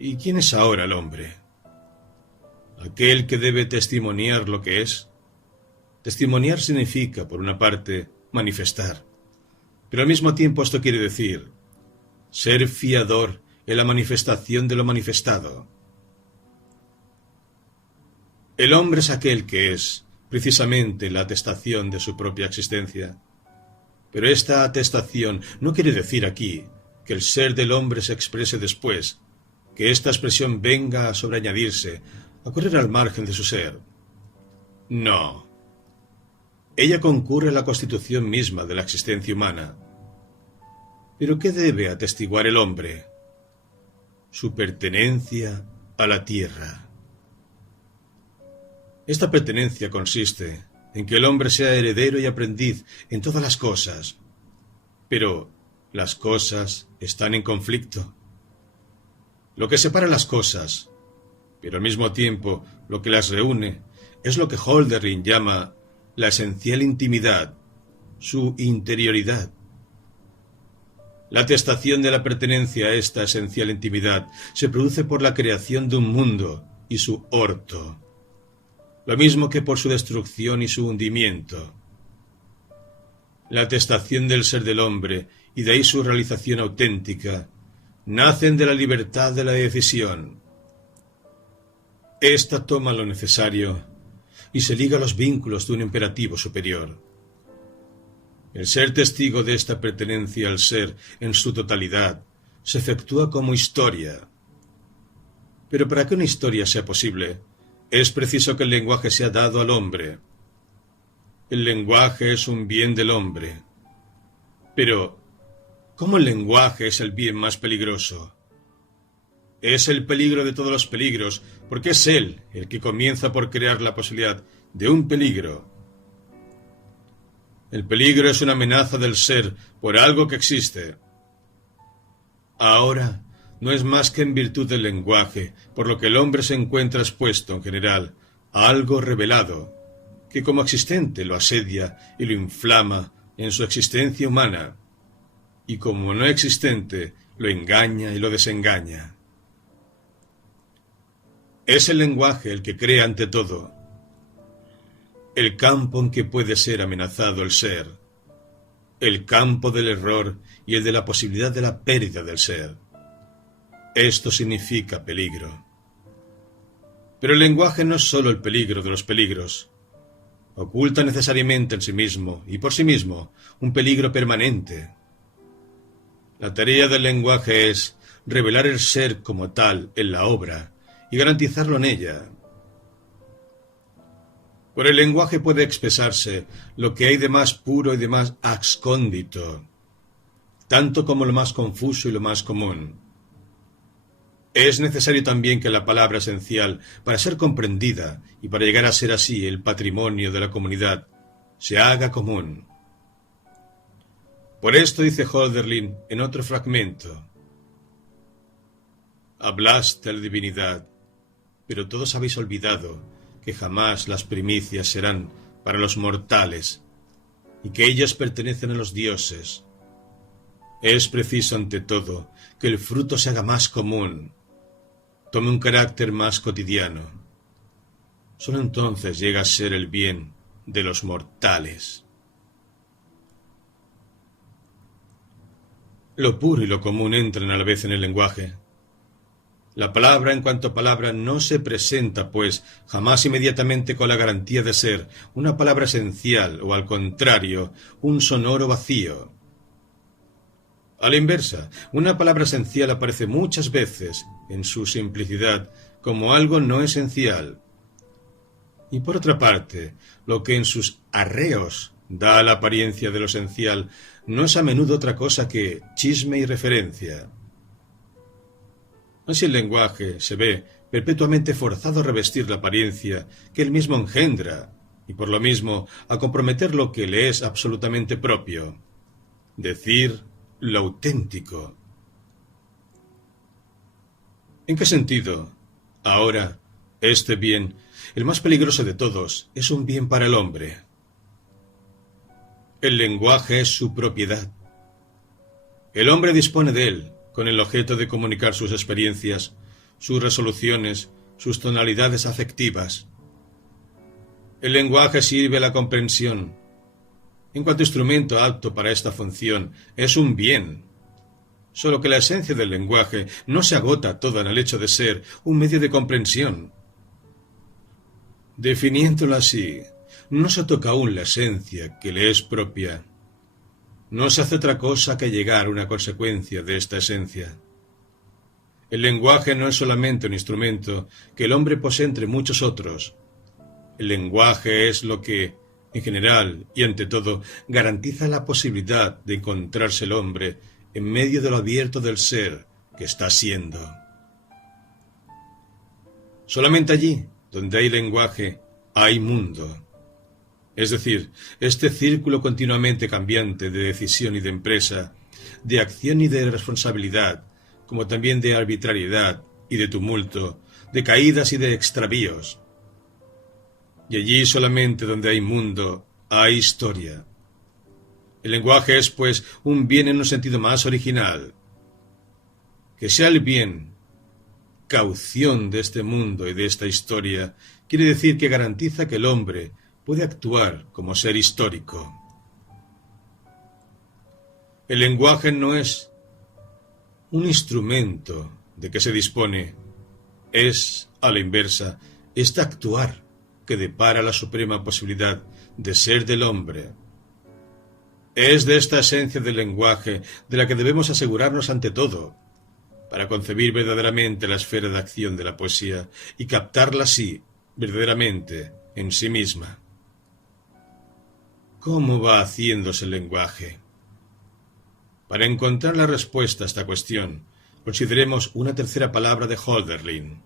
¿Y quién es ahora el hombre? Aquel que debe testimoniar lo que es. Testimoniar significa, por una parte, manifestar. Pero al mismo tiempo esto quiere decir ser fiador en la manifestación de lo manifestado. El hombre es aquel que es, precisamente, la atestación de su propia existencia. Pero esta atestación no quiere decir aquí que el ser del hombre se exprese después, que esta expresión venga a sobreañadirse, a correr al margen de su ser. No. Ella concurre a la constitución misma de la existencia humana. ¿Pero qué debe atestiguar el hombre? Su pertenencia a la tierra. Esta pertenencia consiste en que el hombre sea heredero y aprendiz en todas las cosas. Pero las cosas están en conflicto. Lo que separa las cosas, pero al mismo tiempo lo que las reúne, es lo que Hölderlin llama la esencial intimidad, su interioridad. La atestación de la pertenencia a esta esencial intimidad se produce por la creación de un mundo y su orto, lo mismo que por su destrucción y su hundimiento. La atestación del ser del hombre, y de ahí su realización auténtica, nacen de la libertad de la decisión. Esta toma lo necesario y se liga a los vínculos de un imperativo superior. El ser testigo de esta pertenencia al ser en su totalidad se efectúa como historia. Pero para que una historia sea posible, es preciso que el lenguaje sea dado al hombre. El lenguaje es un bien del hombre. Pero, ¿cómo el lenguaje es el bien más peligroso? Es el peligro de todos los peligros, porque es él el que comienza por crear la posibilidad de un peligro. El peligro es una amenaza del ser por algo que existe. Ahora, no es más que en virtud del lenguaje, por lo que el hombre se encuentra expuesto, en general, a algo revelado, que como existente lo asedia y lo inflama en su existencia humana, y como no existente lo engaña y lo desengaña. Es el lenguaje el que crea ante todo el campo en que puede ser amenazado el ser, el campo del error y el de la posibilidad de la pérdida del ser. Esto significa peligro. Pero el lenguaje no es sólo el peligro de los peligros. Oculta necesariamente en sí mismo y por sí mismo un peligro permanente. La tarea del lenguaje es revelar el ser como tal en la obra y garantizarlo en ella. Por el lenguaje puede expresarse lo que hay de más puro y de más abscóndito, tanto como lo más confuso y lo más común. Es necesario también que la palabra esencial, para ser comprendida y para llegar a ser así el patrimonio de la comunidad, se haga común. Por esto dice Hölderlin en otro fragmento: hablaste a la divinidad, pero todos habéis olvidado que jamás las primicias serán para los mortales y que ellas pertenecen a los dioses. Es preciso ante todo que el fruto se haga más común, tome un carácter más cotidiano. Solo entonces llega a ser el bien de los mortales. Lo puro y lo común entran a la vez en el lenguaje. La palabra en cuanto palabra no se presenta, pues, jamás inmediatamente con la garantía de ser una palabra esencial o, al contrario, un sonoro vacío. A la inversa, una palabra esencial aparece muchas veces, en su simplicidad, como algo no esencial. Y por otra parte, lo que en sus arreos da la apariencia de lo esencial no es a menudo otra cosa que chisme y referencia. Así el lenguaje se ve perpetuamente forzado a revestir la apariencia que él mismo engendra, y por lo mismo a comprometer lo que le es absolutamente propio, decir lo auténtico. ¿En qué sentido? Ahora, este bien, el más peligroso de todos, es un bien para el hombre. El lenguaje es su propiedad. El hombre dispone de él, con el objeto de comunicar sus experiencias, sus resoluciones, sus tonalidades afectivas. El lenguaje sirve a la comprensión. En cuanto instrumento apto para esta función, es un bien. Solo que la esencia del lenguaje no se agota toda en el hecho de ser un medio de comprensión. Definiéndolo así, no se toca aún la esencia que le es propia. No se hace otra cosa que llegar a una consecuencia de esta esencia. El lenguaje no es solamente un instrumento que el hombre posee entre muchos otros. El lenguaje es lo que, en general y ante todo, garantiza la posibilidad de encontrarse el hombre en medio de lo abierto del ser que está siendo. Solamente allí, donde hay lenguaje, hay mundo. Es decir, este círculo continuamente cambiante de decisión y de empresa, de acción y de responsabilidad, como también de arbitrariedad y de tumulto, de caídas y de extravíos. Y allí solamente donde hay mundo, hay historia. El lenguaje es, pues, un bien en un sentido más original. Que sea el bien caución de este mundo y de esta historia, quiere decir que garantiza que el hombre puede actuar como ser histórico. El lenguaje no es un instrumento de que se dispone, es, a la inversa, este actuar que depara la suprema posibilidad de ser del hombre. Es de esta esencia del lenguaje de la que debemos asegurarnos ante todo, para concebir verdaderamente la esfera de acción de la poesía y captarla así, verdaderamente, en sí misma. ¿Cómo va haciéndose el lenguaje? Para encontrar la respuesta a esta cuestión, consideremos una tercera palabra de Hölderlin.